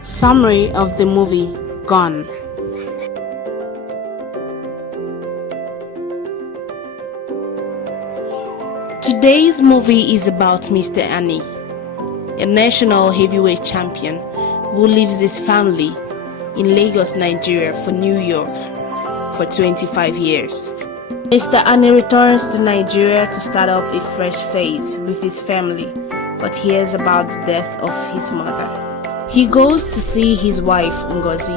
Summary of the movie Gone. Today's movie is about Mr. Ani, a national heavyweight champion who leaves his family in Lagos, Nigeria for New York for 25 years. Mr. Ani returns to Nigeria to start up a fresh phase with his family, but hears about the death of his mother. He goes to see his wife Ngozi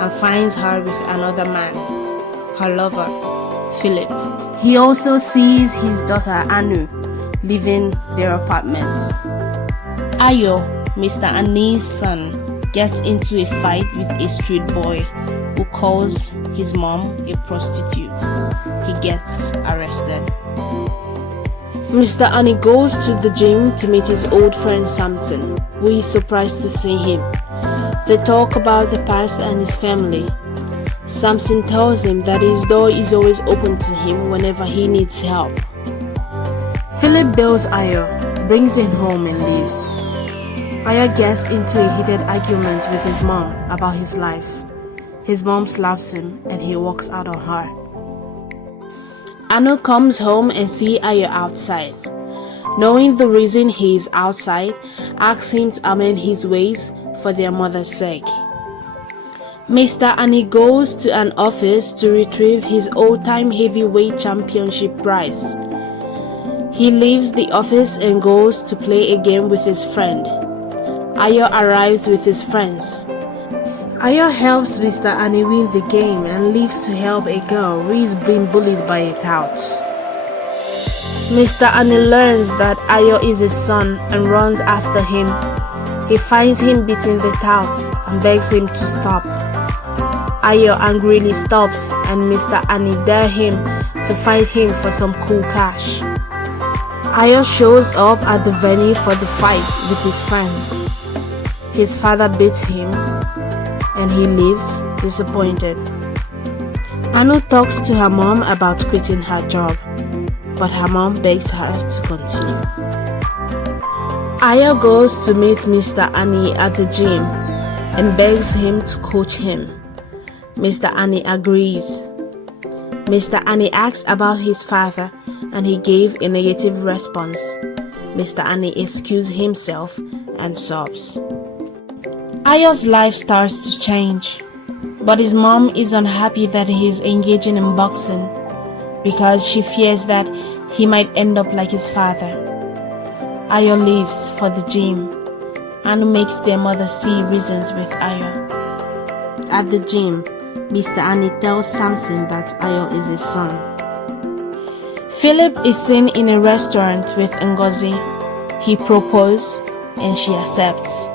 and finds her with another man, her lover, Philip. He also sees his daughter Anu leaving their apartment. Ayo, Mr. Ani's son, gets into a fight with a street boy who calls his mom a prostitute. He gets arrested. Mr. Ani goes to the gym to meet his old friend Samson, who is surprised to see him. They talk about the past and his family. Samson tells him that his door is always open to him whenever he needs help. Philip bails Ayo, brings him home and leaves. Ayo gets into a heated argument with his mom about his life. His mom slaps him and he walks out on her. Anu comes home and sees Ayo outside. Knowing the reason he is outside, asks him to amend his ways for their mother's sake. Mr. Ani goes to an office to retrieve his old-time heavyweight championship prize. He leaves the office and goes to play a game with his friend. Ayo arrives with his friends. Ayo helps Mr. Ani win the game and leaves to help a girl who is being bullied by a tout. Mr. Ani learns that Ayo is his son and runs after him. He finds him beating the tout and begs him to stop. Ayo angrily stops and Mr. Ani dares him to fight him for some cool cash. Ayo shows up at the venue for the fight with his friends. His father beats him and he leaves disappointed. Anu talks to her mom about quitting her job, but her mom begs her to continue. Ayo goes to meet Mr. Ani at the gym and begs him to coach him. Mr. Ani agrees. Mr. Ani asks about his father and he gave a negative response. Mr. Ani excuses himself and sobs. Ayo's life starts to change, but his mom is unhappy that he is engaging in boxing because she fears that he might end up like his father. Ayo leaves for the gym. Anu makes their mother see reasons with Ayo. At the gym, Mr. Ani tells Samson that Ayo is his son. Philip is seen in a restaurant with Ngozi. He proposes and she accepts.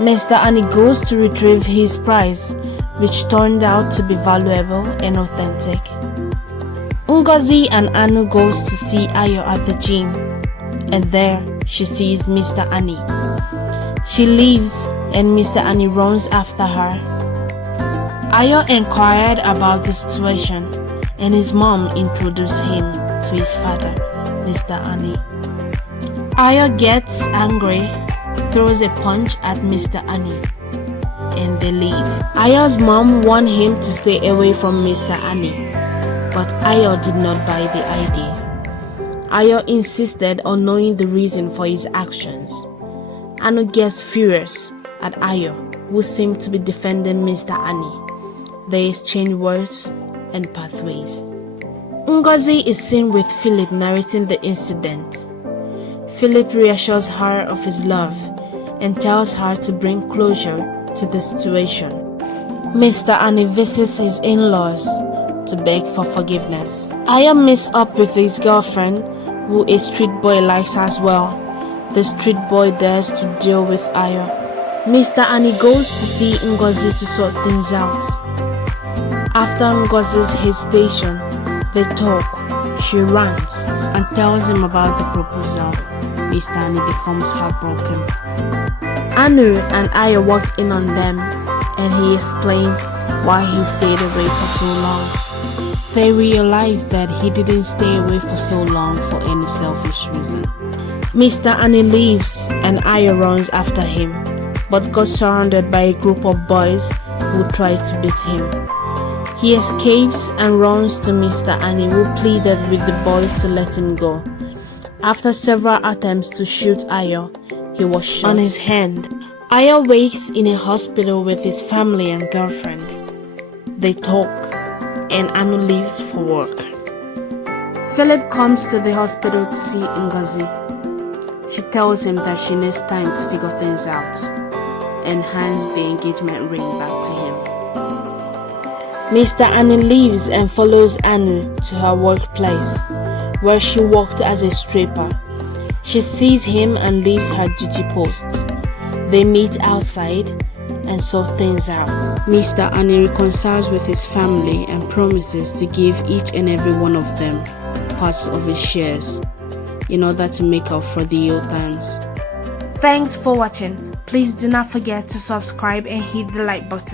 Mr. Ani goes to retrieve his prize, which turned out to be valuable and authentic. Ngozi and Anu goes to see Ayo at the gym, and there she sees Mr. Ani. She leaves and Mr. Ani runs after her. Ayo inquired about the situation and his mom introduced him to his father, Mr. Ani. Ayo gets angry, throws a punch at Mr. Ani, and they leave. Ayo's mom warned him to stay away from Mr. Ani, but Ayo did not buy the idea. Ayo insisted on knowing the reason for his actions. Anu gets furious at Ayo, who seemed to be defending Mr. Ani. They exchange words and pathways. Ngozi is seen with Philip narrating the incident. Philip reassures her of his love and tells her to bring closure to the situation. Mr. Ani visits his in-laws to beg for forgiveness. Ayo meets up with his girlfriend, who a street boy likes as well. The street boy dares to deal with Ayo. Mr. Ani goes to see Ngozi to sort things out. After Ngozi's hesitation, they talk. She rants and tells him about the proposal. Mr. Ani becomes heartbroken. Anu and Ayo walked in on them and he explained why he stayed away for so long. They realized that he didn't stay away for so long for any selfish reason. Mr. Ani leaves and Ayo runs after him. but got surrounded by a group of boys who tried to beat him. He escapes and runs to Mr. Annie, who pleaded with the boys to let him go. After several attempts to shoot Ayo, he was shot on his hand. Ayo wakes in a hospital with his family and girlfriend. They talk, and Anu leaves for work. Philip comes to the hospital to see Ngozi. She tells him that she needs time to figure things out and hands the engagement ring back to him. Mr. Annie leaves and follows Anu to her workplace, where she worked as a stripper. She sees him and leaves her duty post. They meet outside and sort things out. Mr. Annie reconciles with his family and promises to give each and every one of them parts of his shares in order to make up for the old times. Thanks for watching. Please do not forget to subscribe and hit the like button.